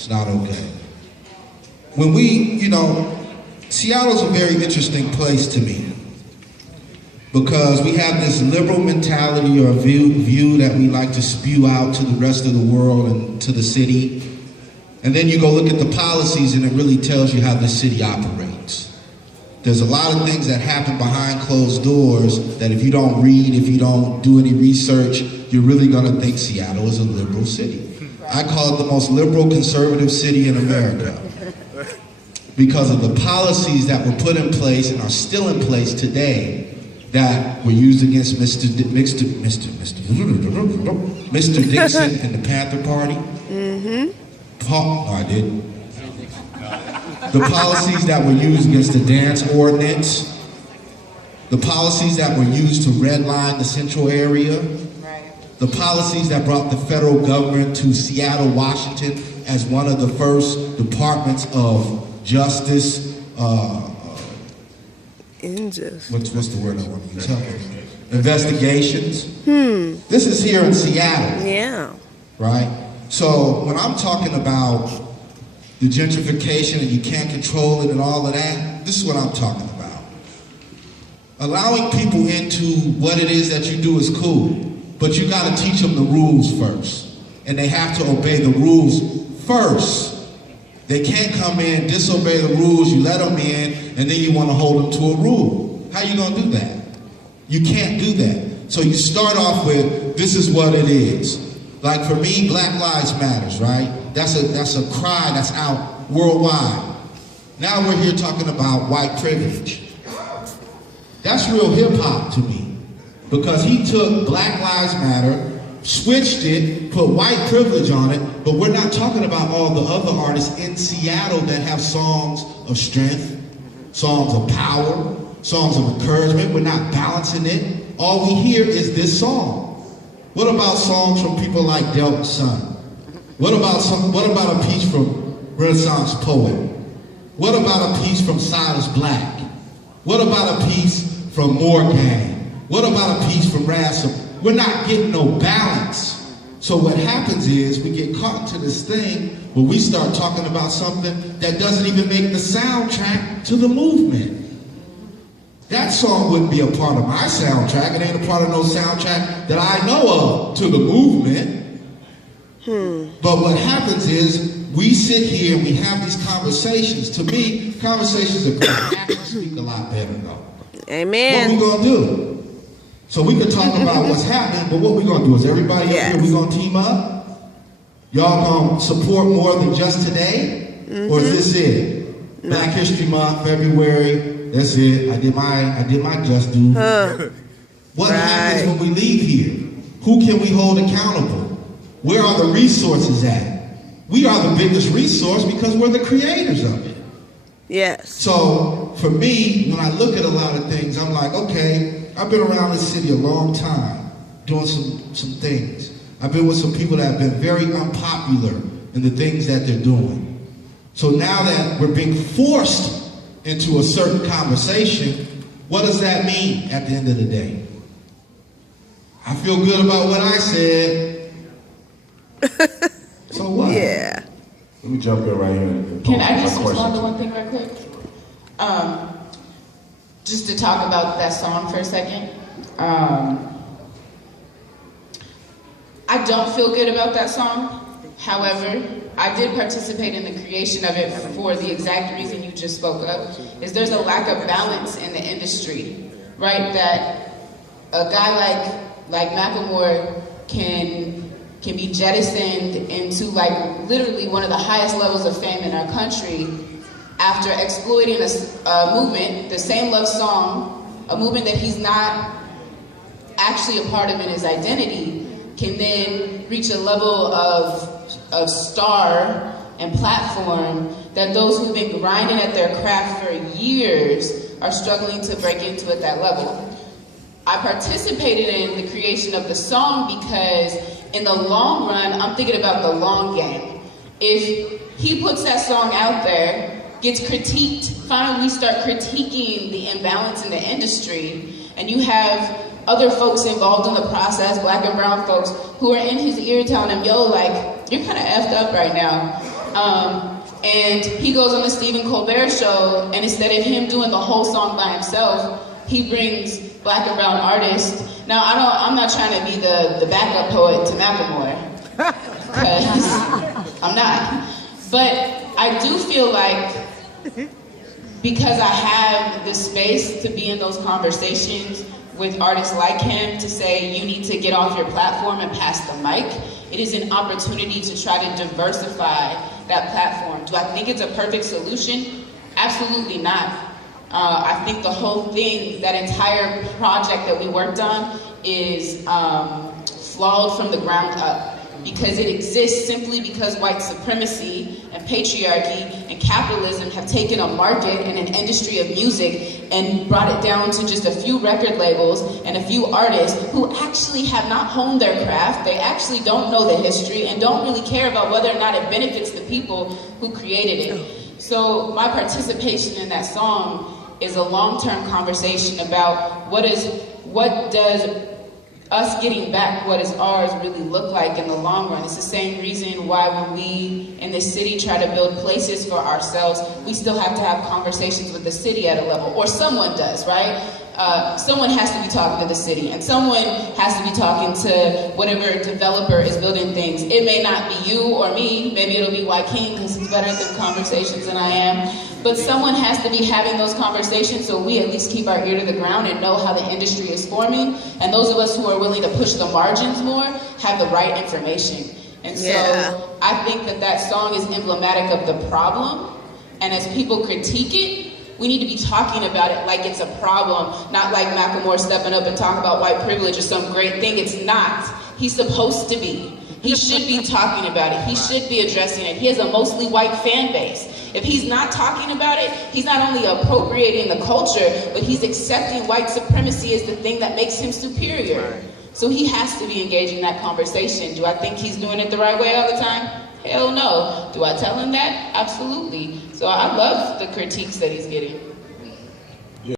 It's not okay. When we, Seattle's a very interesting place to me because we have this liberal mentality or view that we like to spew out to the rest of the world and to the city. And then you go look at the policies and it really tells you how the city operates. There's a lot of things that happen behind closed doors that if you don't read, if you don't do any research, you're really gonna think Seattle is a liberal city. I call it the most liberal conservative city in America because of the policies that were put in place and are still in place today that were used against Mr. Dixon and the Panther Party. No, I didn't. The policies that were used against the dance ordinance, the policies that were used to redline the central area, the policies that brought the federal government to Seattle, Washington as one of the first departments of justice. What's the word I want to use? Investigations. This is here in Seattle. Yeah. Right? So when I'm talking about the gentrification and you can't control it and all of that, this is what I'm talking about. Allowing people into what it is that you do is cool, but you got to teach them the rules first. And they have to obey the rules first. They can't come in, disobey the rules, you let them in, and then you want to hold them to a rule. How you going to do that? You can't do that. So you start off with, this is what it is. Like for me, Black Lives Matters, right? That's a cry that's out worldwide. Now we're here talking about white privilege. That's real hip hop to me. Because he took Black Lives Matter, switched it, put white privilege on it, but we're not talking about all the other artists in Seattle that have songs of strength, songs of power, songs of encouragement. We're not balancing it. All we hear is this song. What about songs from people like Delta Sun? What about a piece from Renaissance Poet? What about a piece from Silas Black? What about a piece from Morgan? What about a piece from Ransom? We're not getting no balance. So what happens is we get caught into this thing where we start talking about something that doesn't even make the soundtrack to the movement. That song wouldn't be a part of my soundtrack. It ain't a part of no soundtrack that I know of to the movement. But what happens is we sit here and we have these conversations. To me, conversations are going to speak a lot better though. Amen. What we gonna do? So we can talk about what's happening, but what we gonna do is everybody up here, we gonna team up? Y'all gonna support more than just today? Or is this it? Black History Month, February. That's it. I did my just due. What happens when we leave here? Who can we hold accountable? Where are the resources at? We are the biggest resource because we're the creators of it. Yes. So for me, when I look at a lot of things, I'm like, okay, I've been around this city a long time, doing some things. I've been with some people that have been very unpopular in the things that they're doing. So now that we're being forced into a certain conversation, what does that mean at the end of the day? I feel good about what I said. So what? Yeah. Let me jump in right here. Can I just respond to one thing right quick? Just to talk about that song for a second. I don't feel good about that song. However, I did participate in the creation of it for the exact reason you just spoke of, is there's a lack of balance in the industry, right? That a guy like Macklemore can be jettisoned into like literally one of the highest levels of fame in our country after exploiting a movement, the Same Love song, a movement that he's not actually a part of in his identity, can then reach a level of star and platform that those who've been grinding at their craft for years are struggling to break into at that level. I participated in the creation of the song because in the long run, I'm thinking about the long game. If he puts that song out there, gets critiqued, finally we start critiquing the imbalance in the industry, and you have other folks involved in the process, black and brown folks, who are in his ear telling him, yo, like, you're kind of effed up right now. And he goes on the Stephen Colbert show, and instead of him doing the whole song by himself, he brings black and brown artists. Now, I'm not trying to be the backup poet to Macklemore, because I'm not. But I do feel like, because I have the space to be in those conversations with artists like him, to say you need to get off your platform and pass the mic, it is an opportunity to try to diversify that platform. Do I think it's a perfect solution? Absolutely not. I think the whole thing, that entire project that we worked on, is flawed from the ground up, because it exists simply because white supremacy and patriarchy and capitalism have taken a market and an industry of music and brought it down to just a few record labels and a few artists who actually have not honed their craft. They actually don't know the history and don't really care about whether or not it benefits the people who created it. So my participation in that song is a long-term conversation about what does us getting back what is ours really look like in the long run. It's the same reason why when we in this city try to build places for ourselves, we still have to have conversations with the city at a level, or someone does, right? Someone has to be talking to the city, and someone has to be talking to whatever developer is building things. It may not be you or me, maybe it'll be White King, because he's better at the conversations than I am. But someone has to be having those conversations, so we at least keep our ear to the ground and know how the industry is forming. And those of us who are willing to push the margins more have the right information. And so I think that song is emblematic of the problem. And as people critique it, we need to be talking about it like it's a problem, not like Macklemore stepping up and talking about white privilege or some great thing. It's not. He's supposed to be. He should be talking about it. He should be addressing it. He has a mostly white fan base. If he's not talking about it, he's not only appropriating the culture, but he's accepting white supremacy as the thing that makes him superior. So he has to be engaging that conversation. Do I think he's doing it the right way all the time? Hell no. Do I tell him that? Absolutely. So I love the critiques that he's getting.